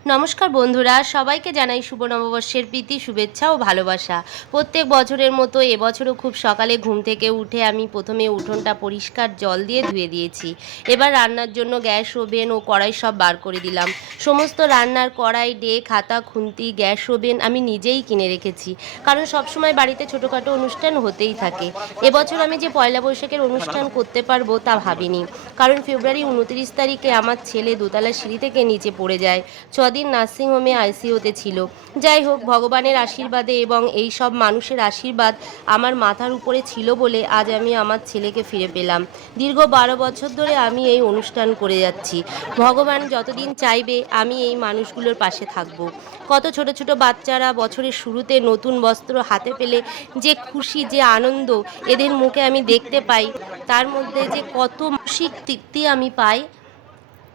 নমস্কার বন্ধুরা, সবাইকে জানাই শুভ নববর্ষের প্রীতি, শুভেচ্ছা ও ভালোবাসা। প্রত্যেক বছরের মতো এবছরও খুব সকালে ঘুম থেকে উঠে আমি প্রথমে উঠোনটা পরিষ্কার জল দিয়ে ধুয়ে দিয়েছি। এবার রান্নার জন্য গ্যাস, ওভেন ও কড়াই সব বার করে দিলাম। সমস্ত রান্নার কড়াই ডে খাতা, খুন্তি, গ্যাস, ওভেন আমি নিজেই কিনে রেখেছি। কারণ সবসময় বাড়িতে ছোটোখাটো অনুষ্ঠান হতেই থাকে। এবছর আমি যে পয়লা বৈশাখের অনুষ্ঠান করতে পারব তা ভাবিনি। কারণ ফেব্রুয়ারি উনত্রিশ তারিখে আমার ছেলে দোতলা সিঁড়ি থেকে নিচে পড়ে যায়। ছদিন নার্সিংহোমে আইসিইউতে ছিল। যাই হোক, ভগবানের আশীর্বাদে এবং এই সব মানুষের আশীর্বাদ আমার মাথার উপরে ছিল বলে আজ আমি আমার ছেলেকে ফিরে পেলাম। দীর্ঘ বারো বছর ধরে আমি এই অনুষ্ঠান করে যাচ্ছি। ভগবান যতদিন চাইবে, আমি এই মানুষগুলোর পাশে থাকব। কত ছোট ছোট বাচ্চারা বছরের শুরুতে নতুন বস্ত্র হাতে পেলে যে খুশি, যে আনন্দ এদের মুখে আমি দেখতে পাই। তার মধ্যে যে কত মানসিক তৃপ্তি আমি পাই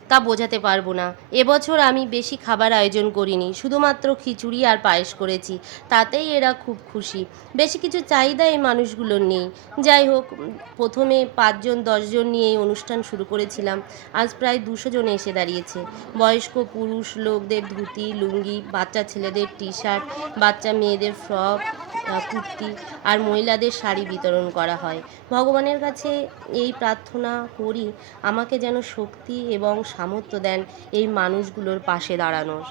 তা বোঝাতে পারব না। এবছর আমি বেশি খাবার আয়োজন করিনি, শুধুমাত্র খিচুড়ি আর পায়েস করেছি। তাতেই এরা খুব খুশি। বেশি কিছু চাহিদা এই মানুষগুলোর নেই। যাই হোক, প্রথমে পাঁচজন, দশজন নিয়ে এই অনুষ্ঠান শুরু করেছিলাম। আজ প্রায় দুশো জন এসে দাঁড়িয়েছে। বয়স্ক পুরুষ লোকদের ধুতি, লুঙ্গি, বাচ্চা ছেলেদের টি শার্ট বাচ্চা মেয়েদের ফ্রক কুর্তি আর মহিলাদের শাড়ি বিতরণ করা হয়। ভগবানের কাছে এই প্রার্থনা করি আমাকে যেন শক্তি এবং সামর্থ্য দেন এই মানুষগুলোর পাশে দাঁড়ানোর।